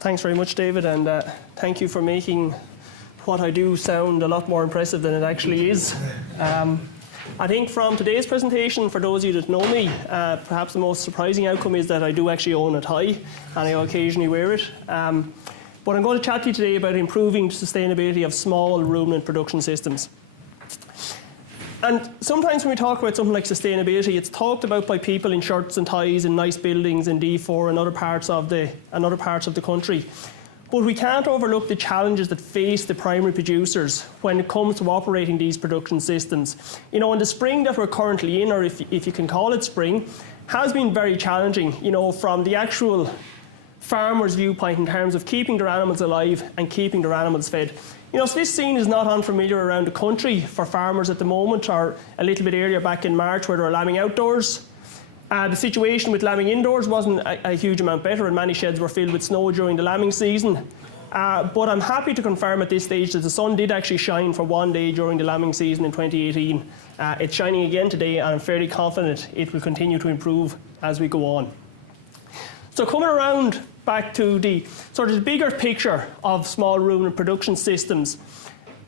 Thanks very much, David, and thank you for making what I do sound a lot more impressive than it actually is. I think from today's presentation, for those of you that know me, perhaps the most surprising outcome is that I do actually own a tie, and I occasionally wear it. But I'm going to chat to you today about improving sustainability of small ruminant production systems. And sometimes when we talk about something like sustainability, it's talked about by people in shirts and ties in nice buildings in D4 and other parts of the country. But we can't overlook the challenges that face the primary producers when it comes to operating these production systems. You know, in the spring that we're currently in, or if you can call it spring, has been very challenging, you know, from the actual farmer's viewpoint in terms of keeping their animals alive and keeping their animals fed. You know, so this scene is not unfamiliar around the country for farmers at the moment, or a little bit earlier back in March where they were lambing outdoors. The situation with lambing indoors wasn't a huge amount better, and many sheds were filled with snow during the lambing season. But I'm happy to confirm at this stage that the sun did actually shine for one day during the lambing season in 2018. It's shining again today, and I'm fairly confident it will continue to improve as we go on. So coming around back to the sort of the bigger picture of small ruminant production systems,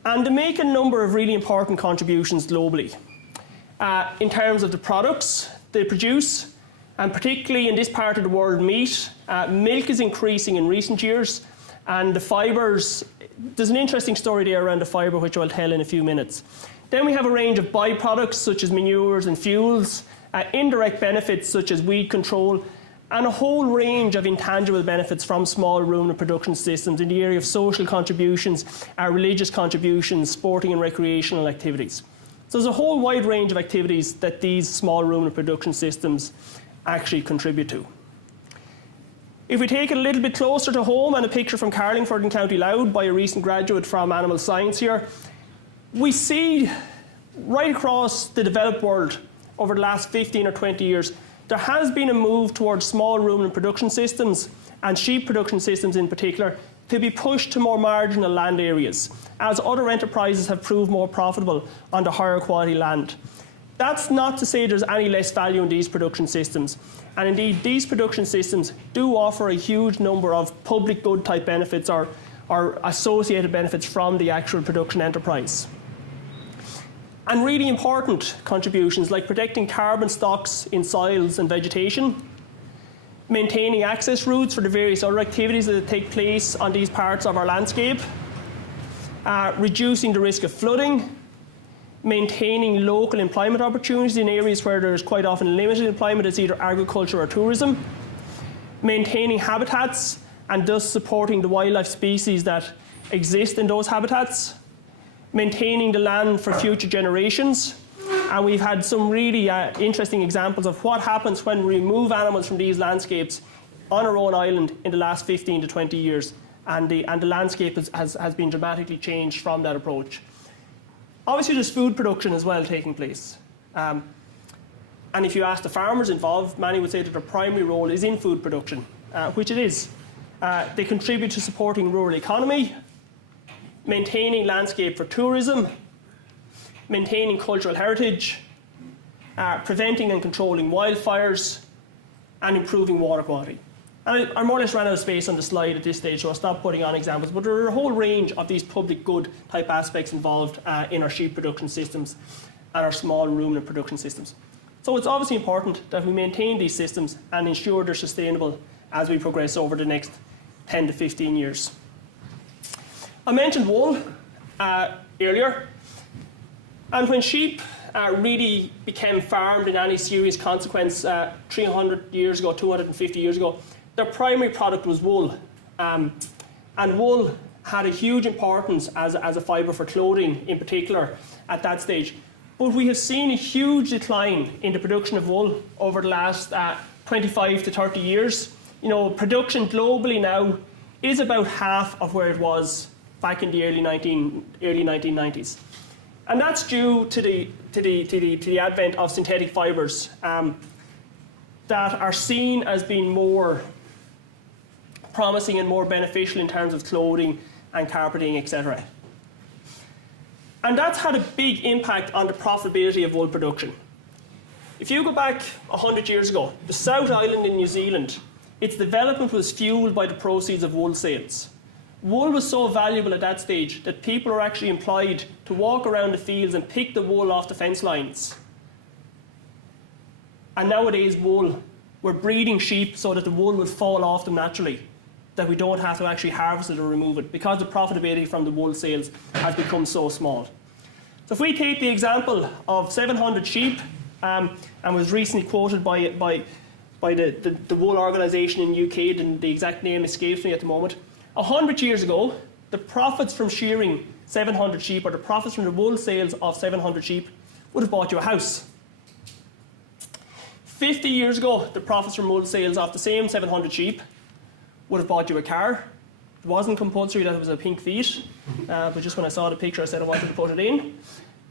and they make a number of really important contributions globally. In terms of the products they produce, and particularly in this part of the world, meat. Milk is increasing in recent years, and the fibres, there's an interesting story there around the fibre which I'll tell in a few minutes. Then we have a range of byproducts such as manures and fuels, indirect benefits such as weed control, and a whole range of intangible benefits from small ruminant production systems in the area of social contributions, religious contributions, sporting and recreational activities. So there's a whole wide range of activities that these small ruminant production systems actually contribute to. If we take it a little bit closer to home, and a picture from Carlingford in County Louth by a recent graduate from animal science here, we see right across the developed world over the last 15 or 20 years, there has been a move towards small ruminant production systems, and sheep production systems in particular, to be pushed to more marginal land areas, as other enterprises have proved more profitable on the higher quality land. That's not to say there's any less value in these production systems. And indeed, these production systems do offer a huge number of public good type benefits or associated benefits from the actual production enterprise. And really important contributions like protecting carbon stocks in soils and vegetation, maintaining access routes for the various other activities that take place on these parts of our landscape, reducing the risk of flooding, maintaining local employment opportunities in areas where there's quite often limited employment, it's either agriculture or tourism, maintaining habitats and thus supporting the wildlife species that exist in those habitats, maintaining the land for future generations. And we've had some really interesting examples of what happens when we remove animals from these landscapes on our own island in the last 15 to 20 years. And the landscape has been dramatically changed from that approach. Obviously, there's food production as well taking place. And if you ask the farmers involved, many would say that their primary role is in food production, which it is. They contribute to supporting rural economy, maintaining landscape for tourism, maintaining cultural heritage, preventing and controlling wildfires, and improving water quality. And I more or less ran out of space on the slide at this stage, so I'll stop putting on examples, but there are a whole range of these public good type aspects involved in our sheep production systems and our small ruminant production systems. So it's obviously important that we maintain these systems and ensure they're sustainable as we progress over the next 10 to 15 years. I mentioned wool earlier. And when sheep really became farmed in any serious consequence 300 years ago, 250 years ago, their primary product was wool. And wool had a huge importance as a fibre for clothing in particular at that stage. But we have seen a huge decline in the production of wool over the last 25 to 30 years. You know, production globally now is about half of where it was back in the early 1990s. And that's due to the advent of synthetic fibres that are seen as being more promising and more beneficial in terms of clothing and carpeting, etc. And that's had a big impact on the profitability of wool production. If you go back 100 years ago, the South Island in New Zealand its development was fueled by the proceeds of wool sales. Wool was so valuable at that stage that people were actually employed to walk around the fields and pick the wool off the fence lines. And nowadays, wool, we're breeding sheep so that the wool would fall off them naturally, that we don't have to actually harvest it or remove it, because the profitability from the wool sales has become so small. So if we take the example of 700 sheep, and was recently quoted by the wool organisation in UK, and the exact name escapes me at the moment, 100 years ago, the profits from shearing 700 sheep, or the profits from the wool sales of 700 sheep, would have bought you a house. 50 years ago, the profits from wool sales of the same 700 sheep would have bought you a car. It wasn't compulsory that it was a pink Fiat, but just when I saw the picture I said I wanted to put it in.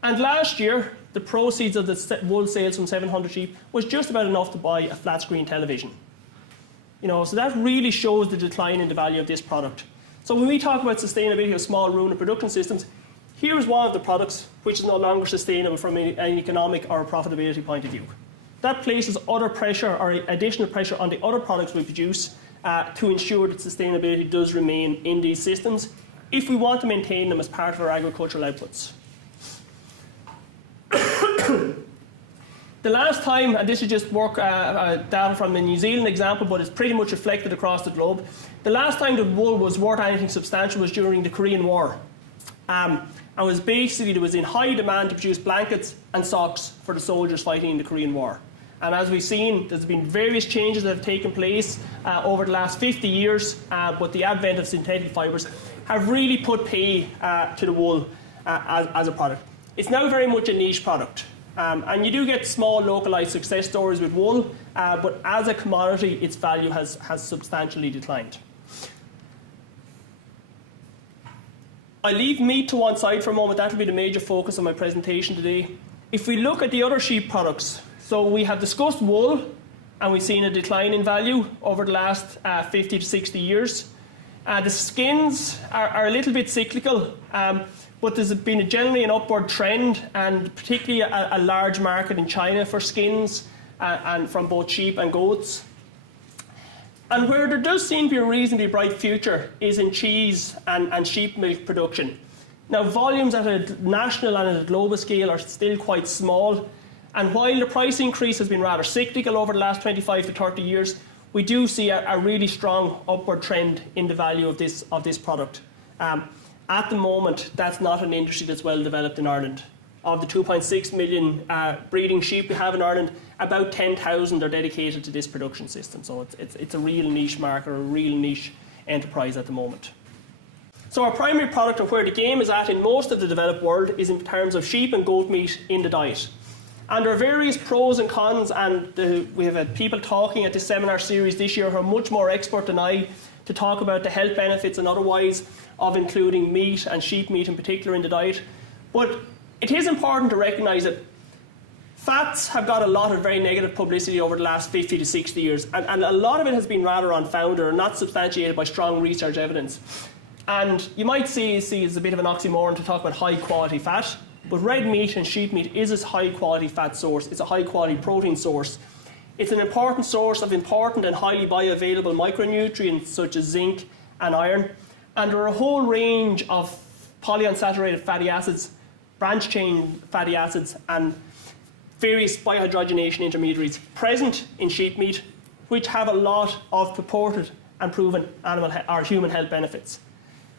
And last year, the proceeds of the wool sales from 700 sheep was just about enough to buy a flat screen television. You know, so that really shows the decline in the value of this product. So when we talk about sustainability of small ruminant production systems, here is one of the products which is no longer sustainable from an economic or a profitability point of view. That places other pressure or additional pressure on the other products we produce to ensure that sustainability does remain in these systems if we want to maintain them as part of our agricultural outputs. The last time, and this is just work data from the New Zealand example, but it's pretty much reflected across the globe, the last time that wool was worth anything substantial was during the Korean War. And was basically, there was in high demand to produce blankets and socks for the soldiers fighting in the Korean War. And as we've seen, there's been various changes that have taken place over the last 50 years, but the advent of synthetic fibres have really put pay to the wool as a product. It's now very much a niche product. And you do get small localised success stories with wool, but as a commodity, its value has substantially declined. I leave meat to one side for a moment. That will be the major focus of my presentation today. If we look at the other sheep products, so we have discussed wool, and we've seen a decline in value over the last 50 to 60 years. The skins are a little bit cyclical, but there's been generally an upward trend, and particularly a large market in China for skins, and from both sheep and goats. And where there does seem to be a reasonably bright future is in cheese and sheep milk production. Now, volumes at a national and at a global scale are still quite small, and while the price increase has been rather cyclical over the last 25 to 30 years, we do see a really strong upward trend in the value of this product. At the moment, that's not an industry that's well developed in Ireland. Of the 2.6 million breeding sheep we have in Ireland, about 10,000 are dedicated to this production system. So it's a real niche market, or a real niche enterprise at the moment. So our primary product, and where the game is at in most of the developed world, is in terms of sheep and goat meat in the diet. And there are various pros and cons, and we have had people talking at this seminar series this year who are much more expert than I to talk about the health benefits and otherwise of including meat, and sheep meat in particular, in the diet. But it is important to recognise that fats have got a lot of very negative publicity over the last 50 to 60 years, and a lot of it has been rather unfounded or not substantiated by strong research evidence. And you might see it's a bit of an oxymoron to talk about high quality fat, but red meat and sheep meat is a high quality fat source. It's a high quality protein source. It's an important source of important and highly bioavailable micronutrients such as zinc and iron. And there are a whole range of polyunsaturated fatty acids, branch chain fatty acids, and various biohydrogenation intermediaries present in sheep meat, which have a lot of purported and proven animal or human health benefits.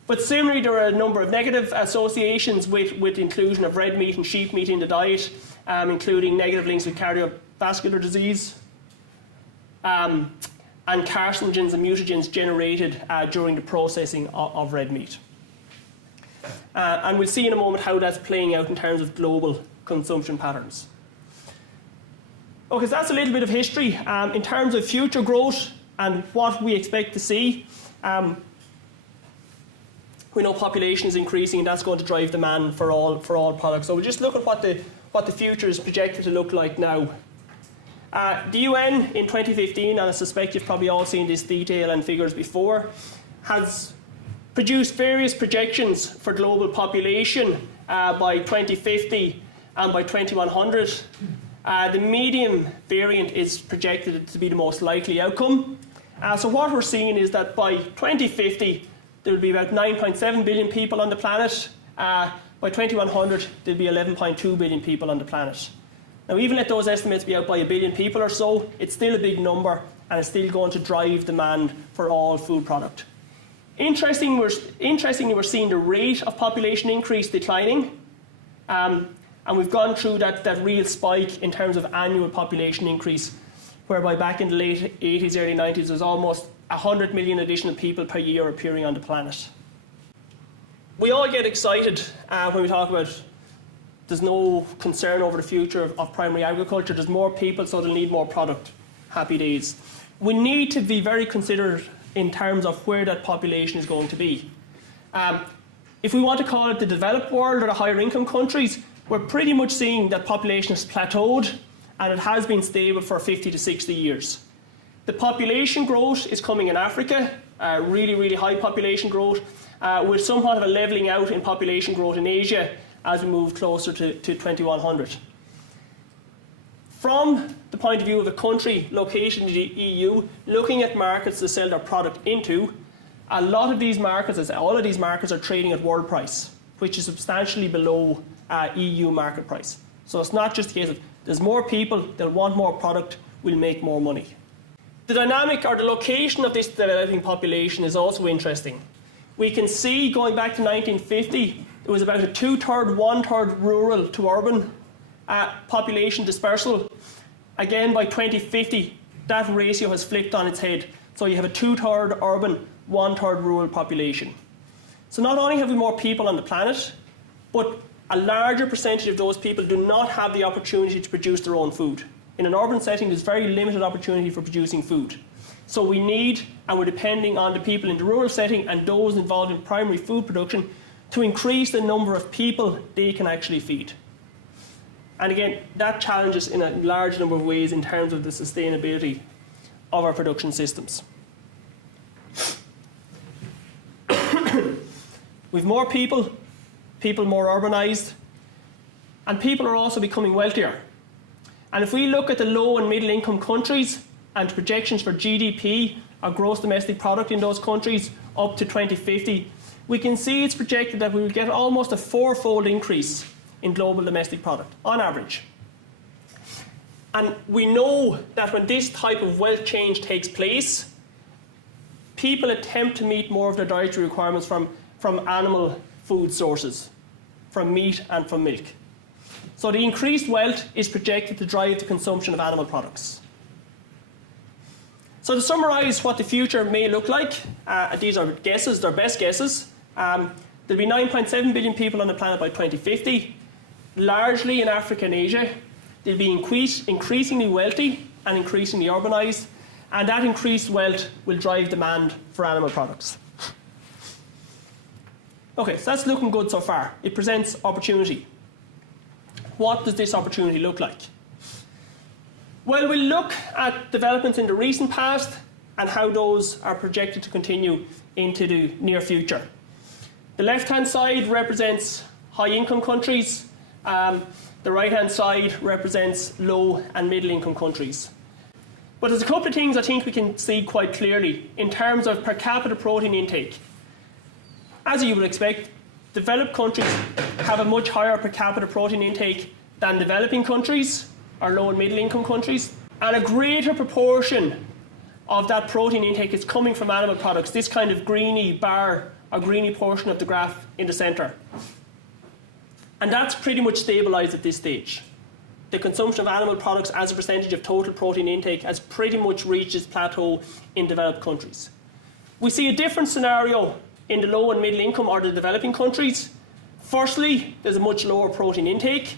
But similarly, there are a number of negative associations with the inclusion of red meat and sheep meat in the diet, including negative links with cardiovascular disease, and carcinogens and mutagens generated during the processing of red meat. And we'll see in a moment how that's playing out in terms of global consumption patterns. Okay, so that's a little bit of history. In terms of future growth and what we expect to see, we know population is increasing, and that's going to drive demand for all products. So we'll just look at what the future is projected to look like now. The UN in 2015, and I suspect you've probably all seen this detail and figures before, has produced various projections for global population by 2050 and by 2100. The medium variant is projected to be the most likely outcome, So what we're seeing is that by 2050, there will be about 9.7 billion people on the planet. By 2100, there'll be 11.2 billion people on the planet. Now, even let those estimates be out by a billion people or so, it's still a big number, and it's still going to drive demand for all food product. Interestingly, we're seeing the rate of population increase declining, and we've gone through that real spike in terms of annual population increase, whereby back in the late 80s, early 90s, there was almost 100 million additional people per year appearing on the planet. We all get excited when we talk about there's no concern over the future of primary agriculture. There's more people, so they'll need more product. Happy days. We need to be very considerate in terms of where that population is going to be. If we want to call it the developed world or the higher income countries, we're pretty much seeing that population has plateaued, and it has been stable for 50 to 60 years. The population growth is coming in Africa, really, really high population growth, with somewhat of a levelling out in population growth in Asia as we move closer to 2100. From the point of view of a country located in the EU, looking at markets to sell their product into, a lot of these markets, as all of these markets, are trading at world price, which is substantially below EU market price. So it's not just a case of there's more people, they'll want more product, we'll make more money. The dynamic or the location of this developing population is also interesting. We can see, going back to 1950, it was about a 2/3, 1/3 rural to urban population dispersal. Again, by 2050, that ratio has flipped on its head. So you have a 2/3 urban, 1/3 rural population. So not only have we more people on the planet, but a larger percentage of those people do not have the opportunity to produce their own food. In an urban setting, there's very limited opportunity for producing food. So we need, and we're depending on the people in the rural setting and those involved in primary food production to increase the number of people they can actually feed. And again, that challenges in a large number of ways in terms of the sustainability of our production systems. With more people more urbanised, and people are also becoming wealthier. And if we look at the low and middle income countries and projections for GDP, or gross domestic product in those countries, up to 2050, we can see it's projected that we will get almost a 4-fold increase in global domestic product, on average. And we know that when this type of wealth change takes place, people attempt to meet more of their dietary requirements from animal food sources, from meat and from milk. So the increased wealth is projected to drive the consumption of animal products. So to summarise what the future may look like, these are guesses, they're best guesses. There'll be 9.7 billion people on the planet by 2050, largely in Africa and Asia. They'll be increasingly wealthy and increasingly urbanised, and that increased wealth will drive demand for animal products. Okay, so that's looking good so far. It presents opportunity. What does this opportunity look like? Well, we'll look at developments in the recent past and how those are projected to continue into the near future. The left-hand side represents high-income countries. The right-hand side represents low and middle-income countries. But there's a couple of things I think we can see quite clearly in terms of per capita protein intake. As you would expect, developed countries have a much higher per capita protein intake than developing countries, or low and middle income countries, and a greater proportion of that protein intake is coming from animal products, this kind of greeny bar or greeny portion of the graph in the centre. And that's pretty much stabilised at this stage. The consumption of animal products as a percentage of total protein intake has pretty much reached its plateau in developed countries. We see a different scenario in the low and middle income or the developing countries. Firstly, there's a much lower protein intake,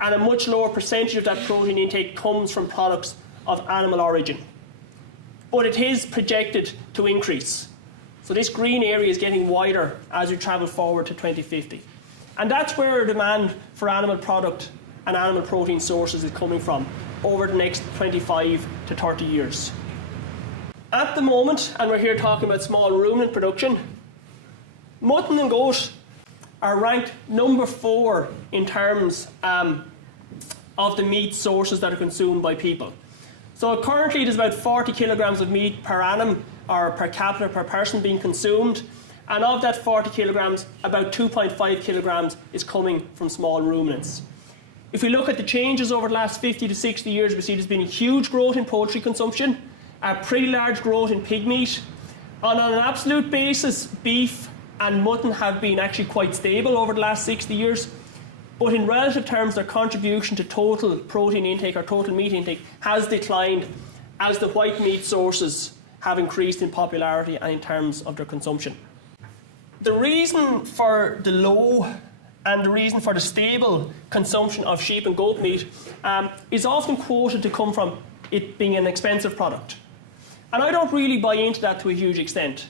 and a much lower percentage of that protein intake comes from products of animal origin. But it is projected to increase. So this green area is getting wider as we travel forward to 2050. And that's where demand for animal product and animal protein sources is coming from over the next 25 to 30 years. At the moment, and we're here talking about small ruminant production, mutton and goat are ranked number 4 in terms of the meat sources that are consumed by people. So currently there's about 40 kilograms of meat per annum, or per capita per person being consumed. And of that 40 kilograms, about 2.5 kilograms is coming from small ruminants. If we look at the changes over the last 50 to 60 years, we see there's been a huge growth in poultry consumption, a pretty large growth in pig meat. And on an absolute basis, beef and mutton have been actually quite stable over the last 60 years. But in relative terms, their contribution to total protein intake or total meat intake has declined as the white meat sources have increased in popularity and in terms of their consumption. The reason for the low and the reason for the stable consumption of sheep and goat meat is often quoted to come from it being an expensive product. And I don't really buy into that to a huge extent.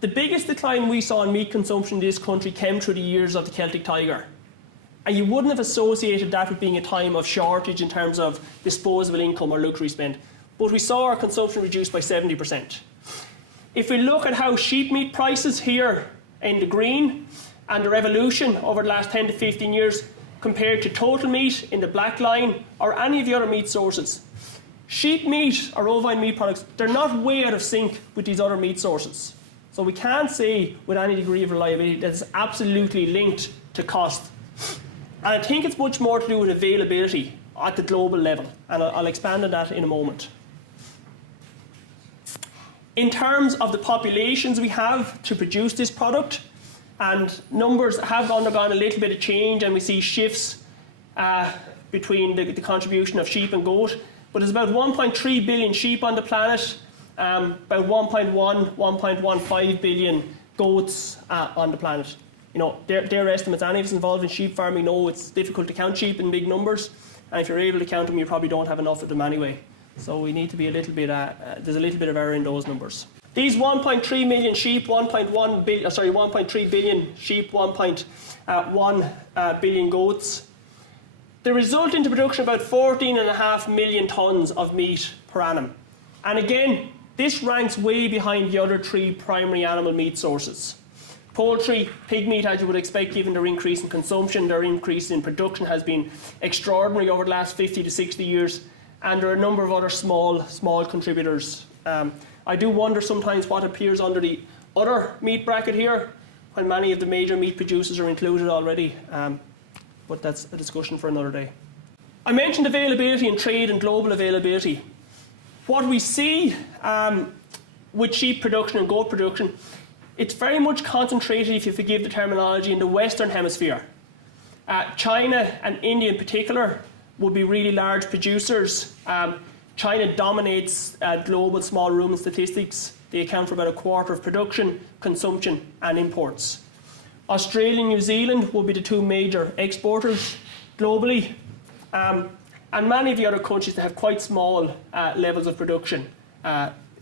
The biggest decline we saw in meat consumption in this country came through the years of the Celtic Tiger. And you wouldn't have associated that with being a time of shortage in terms of disposable income or luxury spend. But we saw our consumption reduced by 70%. If we look at how sheep meat prices here in the green and their evolution over the last 10 to 15 years compared to total meat in the black line or any of the other meat sources, sheep meat or ovine meat products, they're not way out of sync with these other meat sources. So we can't say with any degree of reliability that it's absolutely linked to cost. And I think it's much more to do with availability at the global level, and I'll expand on that in a moment. In terms of the populations we have to produce this product, and numbers have undergone a little bit of change, and we see shifts between the contribution of sheep and goat, but there's about 1.3 billion sheep on the planet, about 1.15 billion goats on the planet. You know, their estimates, any of us involved in sheep farming know it's difficult to count sheep in big numbers, and if you're able to count them, you probably don't have enough of them anyway. So we need to be a little bit, there's a little bit of error in those numbers. These 1.3 million sheep, 1.3 billion sheep, 1.1 billion goats, they result into production of about 14.5 million tonnes of meat per annum. And again, this ranks way behind the other three primary animal meat sources. Poultry, pig meat, as you would expect, given their increase in consumption, their increase in production has been extraordinary over the last 50 to 60 years, and there are a number of other small contributors. I do wonder sometimes what appears under the other meat bracket here, when many of the major meat producers are included already, but that's a discussion for another day. I mentioned availability and trade and global availability. What we see with sheep production and goat production, it's very much concentrated, if you forgive the terminology, in the Western Hemisphere. China and India in particular would be really large producers. China dominates global small ruminant statistics. They account for about a quarter of production, consumption and imports. Australia and New Zealand will be the two major exporters globally. And many of the other countries that have quite small levels of production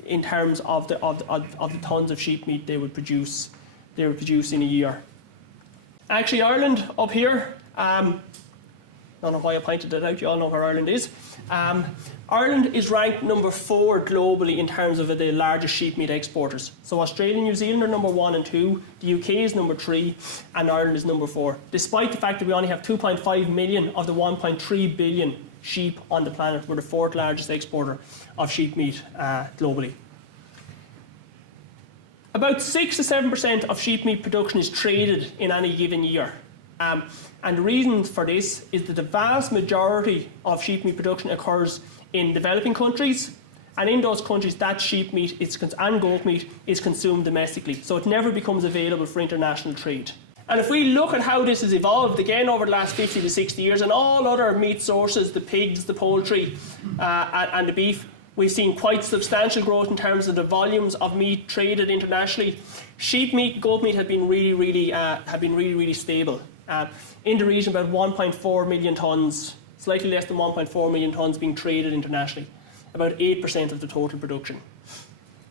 in terms of the tonnes of sheep meat they would produce in a year. Actually, Ireland up here, I don't know why I pointed that out, you all know where Ireland is. Ireland is ranked number 4 globally in terms of the largest sheep meat exporters. So Australia and New Zealand are number 1 and 2, the UK is number 3, and Ireland is number 4, despite the fact that we only have 2.5 million of the 1.3 billion sheep on the planet. We're the 4th largest exporter of sheep meat globally. About 6 to 7% of sheep meat production is traded in any given year. And the reason for this is that the vast majority of sheep meat production occurs in developing countries, and in those countries that sheep meat and goat meat is consumed domestically, so it never becomes available for international trade. And if we look at how this has evolved again over the last 50 to 60 years, and all other meat sources, the pigs, the poultry and the beef, we've seen quite substantial growth in terms of the volumes of meat traded internationally. Sheep meat, goat meat have been really stable. In the region, about 1.4 million tonnes, slightly less than 1.4 million tonnes being traded internationally, about 8% of the total production.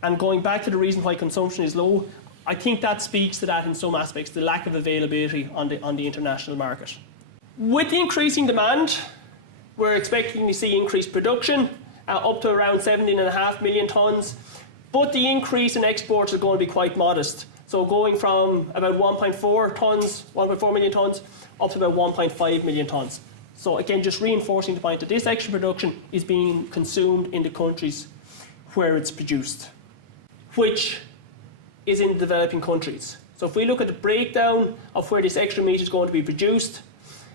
And going back to the reason why consumption is low, I think that speaks to that in some aspects, the lack of availability on the international market. With increasing demand, we're expecting to see increased production, up to around 17.5 million tonnes, but the increase in exports is going to be quite modest. So going from about 1.4 million tonnes, up to about 1.5 million tonnes. So again, just reinforcing the point that this extra production is being consumed in the countries where it's produced, which is in developing countries. So if we look at the breakdown of where this extra meat is going to be produced,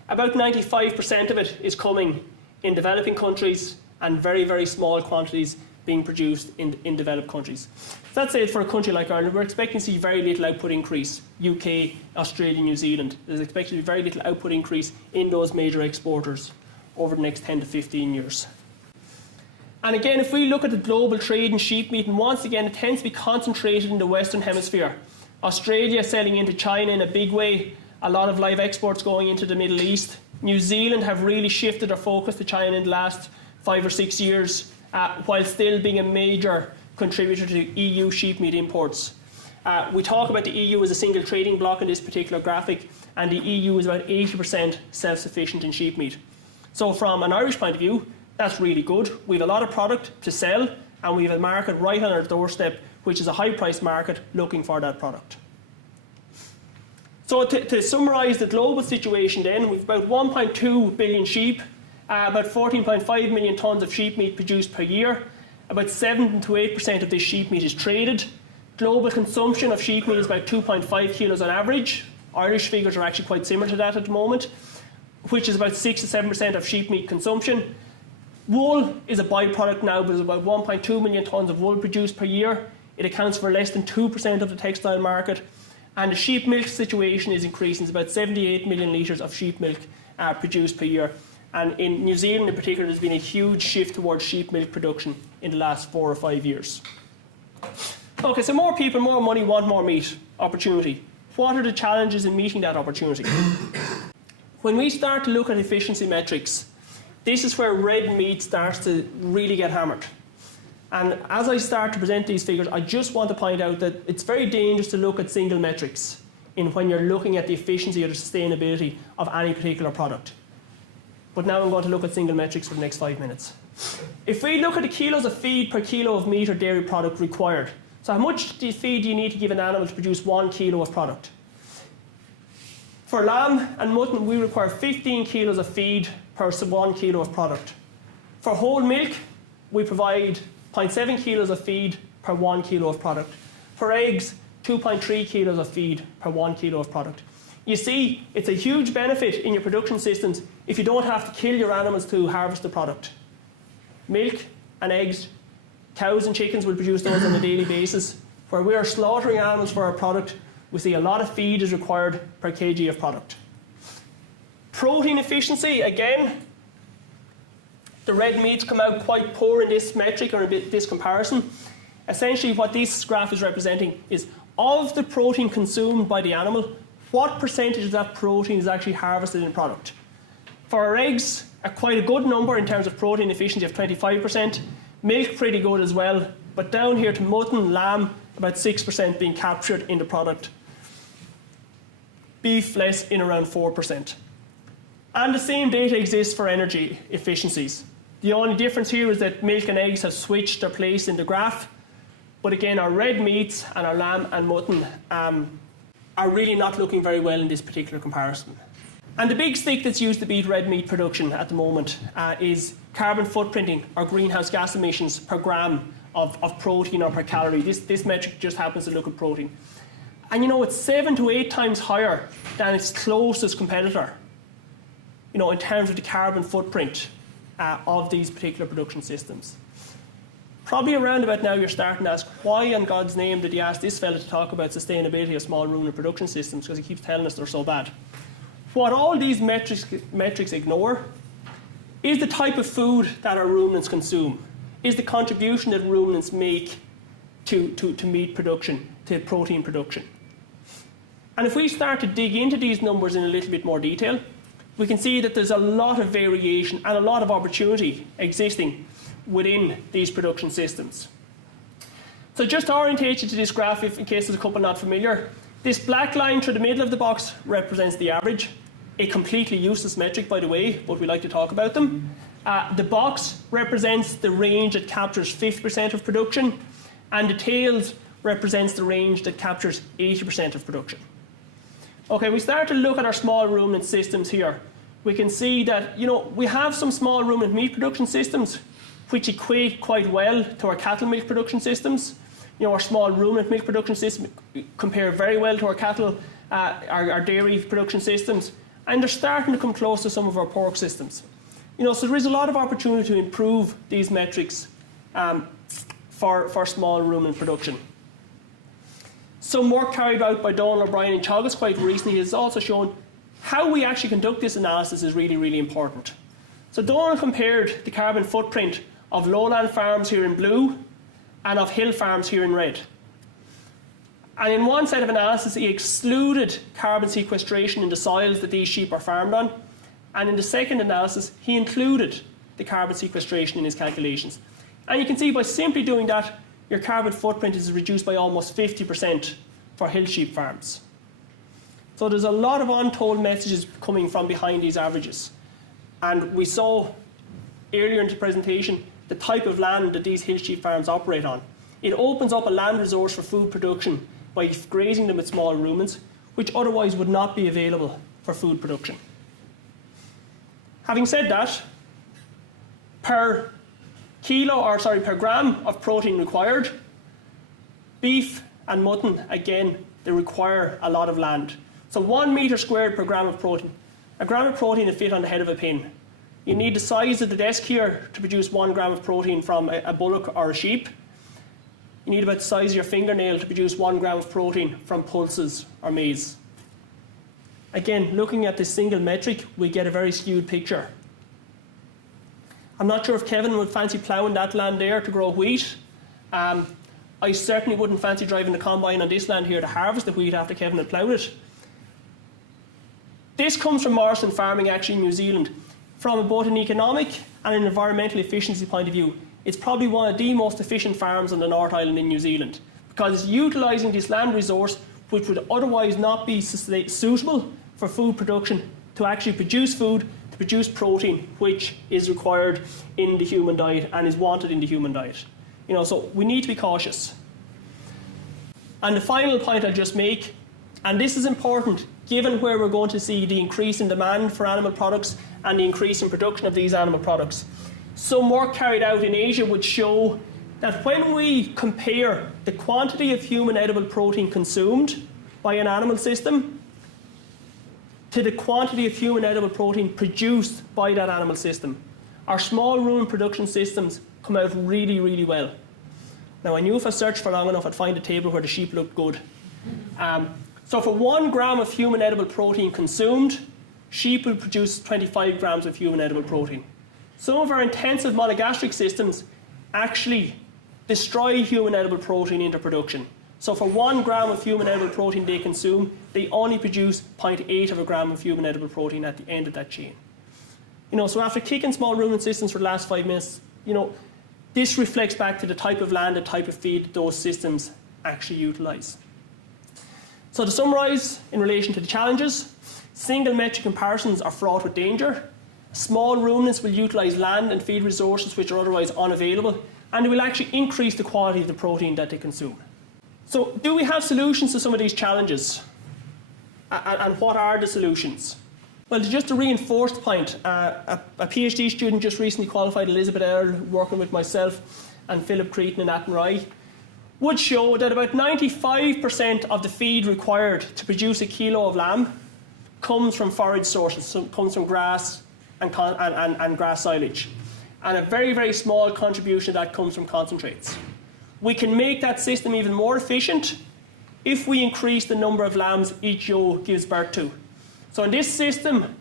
about 95% of it is coming in developing countries and very, very small quantities being produced in developed countries. So that's it for a country like Ireland. We're expecting to see very little output increase. UK, Australia, New Zealand. There's expected to be very little output increase in those major exporters over the next 10 to 15 years. And again, if we look at the global trade in sheep meat, and once again, it tends to be concentrated in the Western Hemisphere. Australia selling into China in a big way, a lot of live exports going into the Middle East. New Zealand have really shifted their focus to China in the last 5 or 6 years, while still being a major contributor to EU sheep meat imports. We talk about the EU as a single trading bloc in this particular graphic, and the EU is about 80% self-sufficient in sheep meat. So from an Irish point of view, that's really good. We have a lot of product to sell, and we have a market right on our doorstep, which is a high-priced market looking for that product. So to summarise the global situation then, we've about 1.2 billion sheep, about 14.5 million tonnes of sheep meat produced per year. About 7 to 8% of this sheep meat is traded. Global consumption of sheep meat is about 2.5 kilos on average. Irish figures are actually quite similar to that at the moment, which is about 6 to 7% of sheep meat consumption. Wool is a byproduct now, but there's about 1.2 million tonnes of wool produced per year. It accounts for less than 2% of the textile market. And the sheep milk situation is increasing. It's about 78 million litres of sheep milk produced per year. And in New Zealand in particular, there's been a huge shift towards sheep milk production in the last 4 or 5 years. Okay, so more people, more money want more meat. Opportunity. What are the challenges in meeting that opportunity? When we start to look at efficiency metrics, this is where red meat starts to really get hammered. And as I start to present these figures, I just want to point out that it's very dangerous to look at single metrics when you're looking at the efficiency or the sustainability of any particular product. But now I'm going to look at single metrics for the next 5 minutes. If we look at the kilos of feed per kilo of meat or dairy product required, so how much feed do you need to give an animal to produce 1 kilo of product? For lamb and mutton, we require 15 kilos of feed per 1 kilo of product. For whole milk, we provide 0.7 kilos of feed per 1 kilo of product. For eggs, 2.3 kilos of feed per 1 kilo of product. You see, it's a huge benefit in your production systems if you don't have to kill your animals to harvest the product. Milk and eggs, cows and chickens will produce those on a daily basis. Where we are slaughtering animals for our product, we see a lot of feed is required per kg of product. Protein efficiency, again, the red meats come out quite poor in this metric or in this comparison. Essentially what this graph is representing is of the protein consumed by the animal, what percentage of that protein is actually harvested in product. For our eggs, quite a good number in terms of protein efficiency of 25%. Milk pretty good as well, but down here to mutton, lamb, about 6% being captured in the product. Beef less, in around 4%. And the same data exists for energy efficiencies. The only difference here is that milk and eggs have switched their place in the graph. But again, our red meats and our lamb and mutton are really not looking very well in this particular comparison. And the big stick that's used to beat red meat production at the moment is carbon footprinting or greenhouse gas emissions per gram of protein or per calorie. This metric just happens to look at protein. And you know, it's 7 to 8 times higher than its closest competitor, you know, in terms of the carbon footprint of these particular production systems. Probably around about now you're starting to ask, why in God's name did he ask this fella to talk about sustainability of small ruminant production systems, because he keeps telling us they're so bad. What all these metrics ignore is the type of food that our ruminants consume, is the contribution that ruminants make to meat production, to protein production. And if we start to dig into these numbers in a little bit more detail, we can see that there's a lot of variation and a lot of opportunity existing within these production systems. So just to orientate you to this graph, in case there's a couple not familiar, this black line through the middle of the box represents the average. A completely useless metric, by the way, but we like to talk about them. The box represents the range that captures 50% of production, and the tails represents the range that captures 80% of production. Okay, we start to look at our small ruminant systems here. we can see that we have some small ruminant meat production systems which equate quite well to our cattle milk production systems. Our small ruminant milk production system compare very well to our cattle, our dairy production systems, and they're starting to come close to some of our pork systems. So there is a lot of opportunity to improve these metrics for small ruminant production. Some work carried out by Donald O'Brien and Chagas quite recently has also shown how we actually conduct this analysis is really, really important. So Donald compared the carbon footprint of lowland farms here in blue and of hill farms here in red. And in one set of analysis, he excluded carbon sequestration in the soils that these sheep are farmed on. And in the second analysis, he included the carbon sequestration in his calculations. And you can see by simply doing that, your carbon footprint is reduced by almost 50% for hill sheep farms. So there's a lot of untold messages coming from behind these averages. And we saw earlier in the presentation the type of land that these hill sheep farms operate on. It opens up a land resource for food production by grazing them with small ruminants, which otherwise would not be available for food production. Having said that, per gram of protein required, beef and mutton, again, they require a lot of land. So 1 metre squared per gram of protein. A gram of protein will fit on the head of a pin. You need the size of the desk here to produce 1 gram of protein from a bullock or a sheep. You need about the size of your fingernail to produce 1 gram of protein from pulses or maize. Again, looking at this single metric, we get a very skewed picture. I'm not sure if Kevin would fancy ploughing that land there to grow wheat. I certainly wouldn't fancy driving the combine on this land here to harvest the wheat after Kevin had ploughed it. This comes from Morrison Farming actually in New Zealand. From both an economic and an environmental efficiency point of view, it's probably one of the most efficient farms on the North Island in New Zealand because it's utilising this land resource which would otherwise not be suitable for food production to actually produce food, to produce protein, which is required in the human diet and is wanted in the human diet. So we need to be cautious. And the final point I'll just make, and this is important given where we're going to see the increase in demand for animal products and the increase in production of these animal products. Some work carried out in Asia would show that when we compare the quantity of human edible protein consumed by an animal system to the quantity of human edible protein produced by that animal system, our small rumen production systems come out really, really well. Now, I knew if I searched for long enough, I'd find a table where the sheep looked good. So for 1 gram of human edible protein consumed, sheep will produce 25 grams of human edible protein. Some of our intensive monogastric systems actually destroy human edible protein into production. So for 1 gram of human edible protein they consume, they only produce 0.8 of a gram of human edible protein at the end of that chain. So after kicking small ruminant systems for the last 5 minutes, this reflects back to the type of land, the type of feed that those systems actually utilise. So to summarise, in relation to the challenges, single metric comparisons are fraught with danger. Small ruminants will utilise land and feed resources which are otherwise unavailable, and they will actually increase the quality of the protein that they consume. So do we have solutions to some of these challenges? And what are the solutions? Well, just to reinforce the point, a PhD student just recently qualified, Elizabeth Earle, working with myself and Philip Cretan in Athenry, would show that about 95% of the feed required to produce a kilo of lamb comes from forage sources, so comes from grass and grass silage. And a very, very small contribution of that comes from concentrates. We can make that system even more efficient if we increase the number of lambs each ewe gives birth to. So in this system,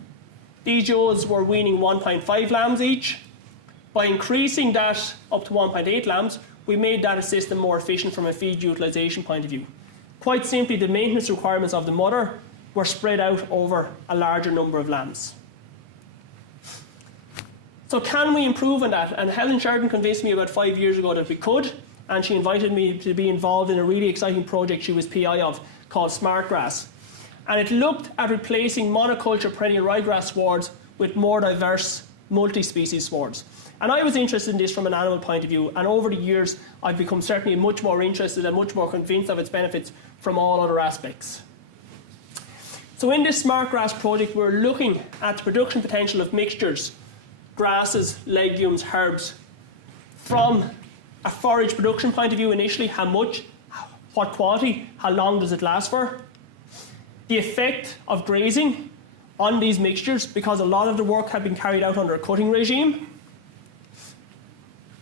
these ewes were weaning 1.5 lambs each. By increasing that up to 1.8 lambs, we made that a system more efficient from a feed utilisation point of view. Quite simply, the maintenance requirements of the mother were spread out over a larger number of lambs. So can we improve on that? And Helen Sheridan convinced me about 5 years ago that we could, and she invited me to be involved in a really exciting project she was PI of called Smartgrass. And it looked at replacing monoculture perennial ryegrass swards with more diverse multi-species swards. And I was interested in this from an animal point of view, and over the years I've become certainly much more interested and much more convinced of its benefits from all other aspects. So in this smart grass project, we're looking at the production potential of mixtures, grasses, legumes, herbs, from a forage production point of view initially, how much, what quality, how long does it last for, the effect of grazing on these mixtures, because a lot of the work had been carried out under a cutting regime.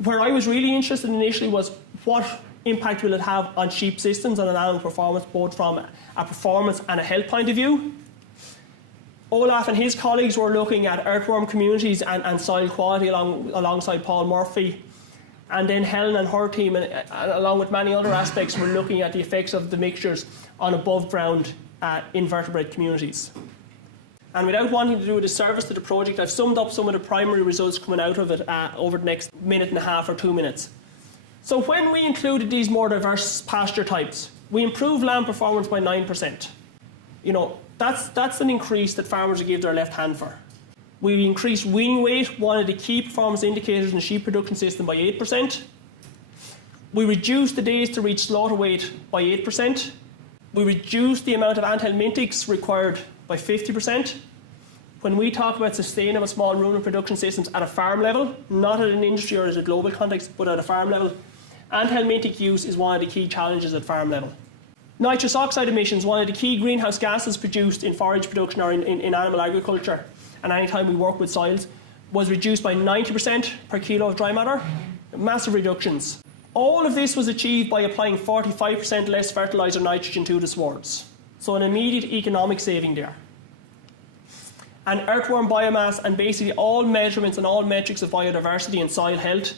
Where I was really interested initially was what impact will it have on sheep systems and on animal performance, both from a performance and a health point of view. Olaf and his colleagues were looking at earthworm communities and soil quality alongside Paul Murphy. And then Helen and her team, along with many other aspects, were looking at the effects of the mixtures on above ground invertebrate communities. And without wanting to do a disservice to the project, I've summed up some of the primary results coming out of it over the next minute and a half or 2 minutes. So when we included these more diverse pasture types, we improved land performance by 9%. You know, that's an increase that farmers would give their left hand for. We increased weaning weight, one of the key performance indicators in the sheep production system, by 8%. We reduced the days to reach slaughter weight by 8%. We reduced the amount of anthelmintics required by 50%. When we talk about sustainable small ruminant production systems at a farm level, not at an industry or at a global context, but at a farm level, anthelmintic use is one of the key challenges at farm level. Nitrous oxide emissions, one of the key greenhouse gases produced in forage production or in animal agriculture, and any time we work with soils, was reduced by 90% per kilo of dry matter. Massive reductions. All of this was achieved by applying 45% less fertiliser nitrogen to the swards. So an immediate economic saving there. And earthworm biomass and basically all measurements and all metrics of biodiversity and soil health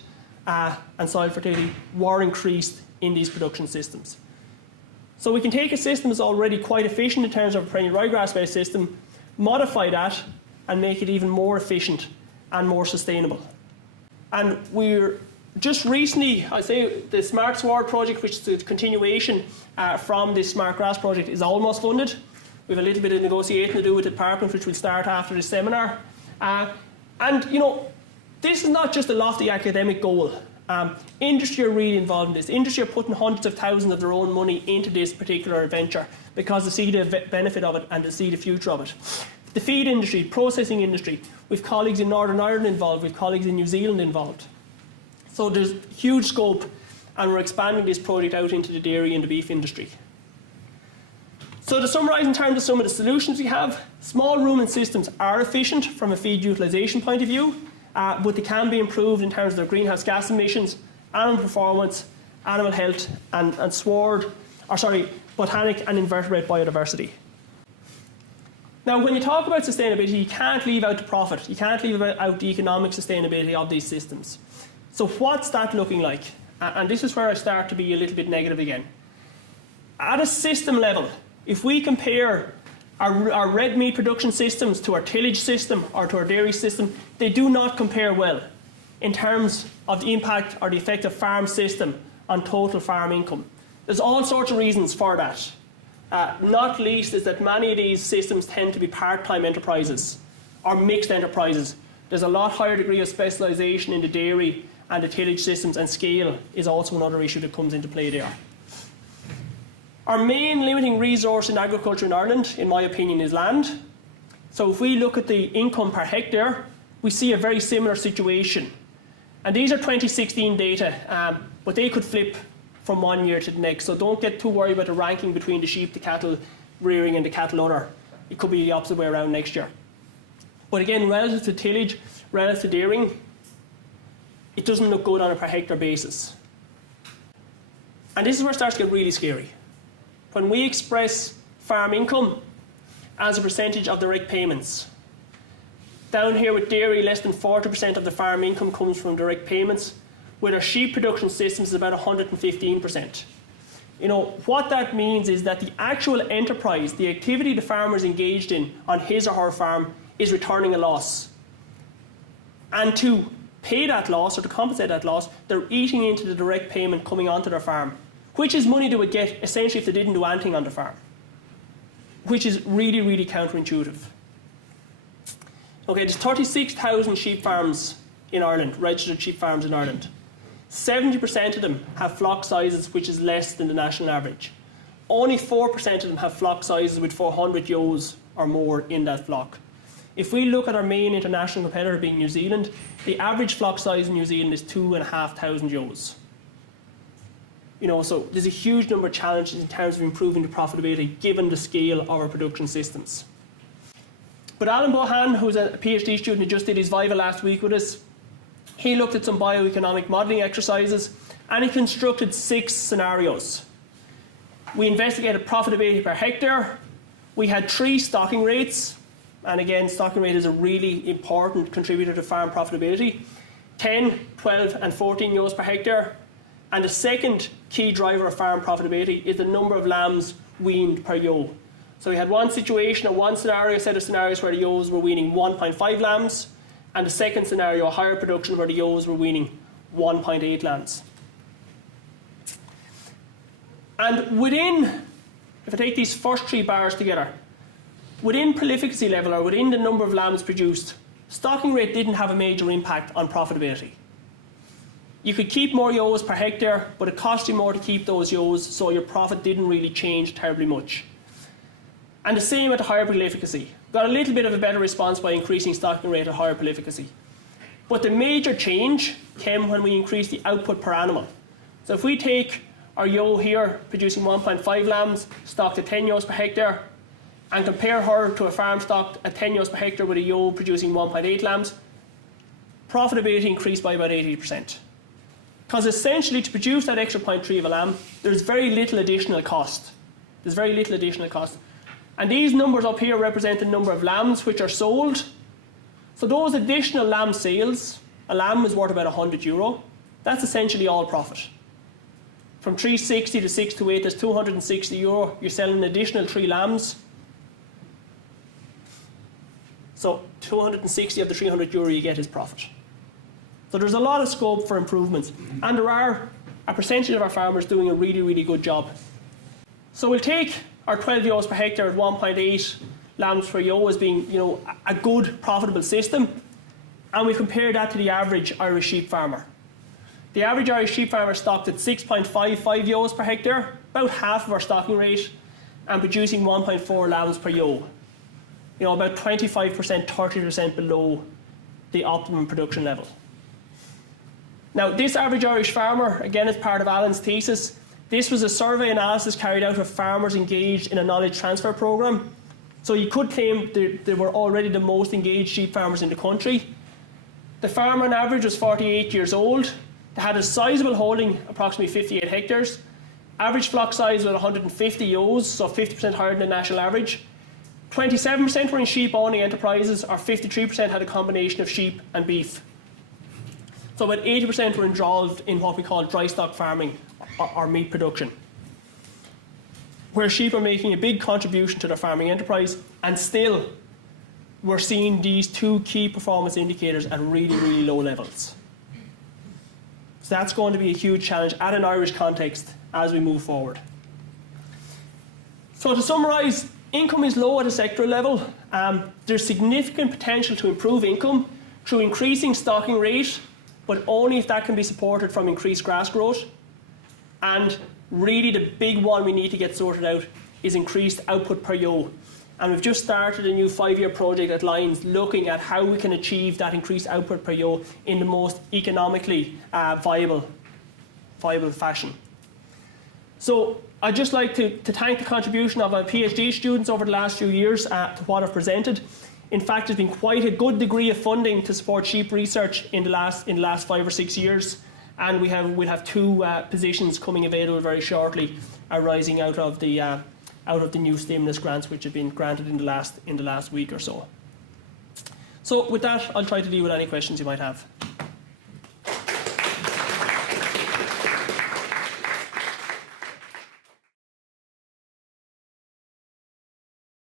and soil fertility were increased in these production systems. So we can take a system that's already quite efficient in terms of a perennial ryegrass-based system, modify that and make it even more efficient and more sustainable. And we're just recently, I say the Smart Sward project, which is a continuation from this Smart Grass project, is almost funded. We have a little bit of negotiating to do with the department, which will start after this seminar. And you know, this is not just a lofty academic goal. Industry are really involved in this. Industry are putting hundreds of thousands of their own money into this particular venture because they see the benefit of it and they see the future of it. The feed industry, processing industry, we've colleagues in Northern Ireland involved, we've colleagues in New Zealand involved. So there's huge scope, and we're expanding this project out into the dairy and the beef industry. So to summarise in terms of some of the solutions we have, small ruminant systems are efficient from a feed utilisation point of view, but they can be improved in terms of their greenhouse gas emissions, animal performance, animal health, and botanic and invertebrate biodiversity. Now, when you talk about sustainability, you can't leave out the profit. You can't leave out the economic sustainability of these systems. So what's that looking like? And this is where I start to be a little bit negative again. At a system level, if we compare our red meat production systems to our tillage system or to our dairy system, they do not compare well in terms of the impact or the effect of farm system on total farm income. There's all sorts of reasons for that. Not least is that many of these systems tend to be part-time enterprises or mixed enterprises. There's a lot higher degree of specialisation in the dairy and the tillage systems, and scale is also another issue that comes into play there. Our main limiting resource in agriculture in Ireland, in my opinion, is land. So if we look at the income per hectare, we see a very similar situation. And these are 2016 data, but they could flip from one year to the next. So don't get too worried about the ranking between the sheep, the cattle rearing and the cattle udder. It could be the opposite way around next year. But again, relative to tillage, relative to dairying, it doesn't look good on a per hectare basis. And this is where it starts to get really scary. When we express farm income as a percentage of direct payments, down here with dairy, less than 40% of the farm income comes from direct payments. With our sheep production systems, it's about 115%. You know, what that means is that the actual enterprise, the activity the farmer is engaged in on his or her farm, is returning a loss. And to pay that loss or to compensate that loss, they're eating into the direct payment coming onto their farm, which is money they would get essentially if they didn't do anything on the farm, which is really, really counterintuitive. Okay, there's 36,000 sheep farms in Ireland, registered sheep farms in Ireland. 70% of them have flock sizes which is less than the national average. Only 4% of them have flock sizes with 400 ewes or more in that flock. If we look at our main international competitor being New Zealand, the average flock size in New Zealand is 2,500 ewes. So there's a huge number of challenges in terms of improving the profitability given the scale of our production systems. But Alan Bohan, who's a PhD student who just did his Viva last week with us, he looked at some bioeconomic modelling exercises and he constructed 6 scenarios. We investigated profitability per hectare. We had 3 stocking rates, and again, stocking rate is a really important contributor to farm profitability. 10, 12 and 14 ewes per hectare. And the second key driver of farm profitability is the number of lambs weaned per ewe. So we had one situation, or one scenario, set of scenarios where the ewes were weaning 1.5 lambs, and the second scenario, a higher production where the ewes were weaning 1.8 lambs. And within, if I take these first 3 bars together, within prolificacy level, or within the number of lambs produced, stocking rate didn't have a major impact on profitability. You could keep more ewes per hectare, but it cost you more to keep those ewes, so your profit didn't really change terribly much. And the same at the higher prolificacy. Got a little bit of a better response by increasing stocking rate at higher prolificacy. But the major change came when we increased the output per animal. So if we take our ewe here producing 1.5 lambs, stocked at 10 ewes per hectare, and compare her to a farm stocked at 10 ewes per hectare with a ewe producing 1.8 lambs, profitability increased by about 80%. Because essentially to produce that extra 0.3 of a lamb, there's very little additional cost. There's very little additional cost. And these numbers up here represent the number of lambs which are sold. So those additional lamb sales, a lamb is worth about €100. That's essentially all profit. From 360 to 628, there's €260. You're selling an additional 3 lambs. So 260 of the €300 you get is profit. So there's a lot of scope for improvements, and there are a percentage of our farmers doing a really, really good job. So we'll take our 12 ewes per hectare at 1.8 lambs per ewe as being, a good, profitable system, and we compare that to the average Irish sheep farmer. The average Irish sheep farmer stocked at 6.55 ewes per hectare, about half of our stocking rate, and producing 1.4 lambs per ewe. About 25%, 30% below the optimum production level. Now, this average Irish farmer, again, is part of Alan's thesis. This was a survey analysis carried out of farmers engaged in a knowledge transfer programme. So you could claim they were already the most engaged sheep farmers in the country. The farmer on average was 48 years old. They had a sizable holding, approximately 58 hectares. Average flock size was 150 ewes, so 50% higher than the national average. 27% were in sheep-owning enterprises, or 53% had a combination of sheep and beef. So about 80% were involved in what we call dry stock farming or meat production, where sheep are making a big contribution to their farming enterprise, and still we're seeing these 2 key performance indicators at really, really low levels. So that's going to be a huge challenge at an Irish context as we move forward. So to summarise, income is low at a sectoral level. There's significant potential to improve income through increasing stocking rate, but only if that can be supported from increased grass growth. And really the big one we need to get sorted out is increased output per ewe. And we've just started a new 5-year project at Lyons looking at how we can achieve that increased output per ewe in the most economically viable fashion. So I'd just like to thank the contribution of our PhD students over the last few years to what I've presented. In fact, there's been quite a good degree of funding to support sheep research in the last 5 or 6 years, and we'll have 2 positions coming available very shortly, arising out of the new stimulus grants which have been granted in the last week or so. So with that, I'll try to deal with any questions you might have.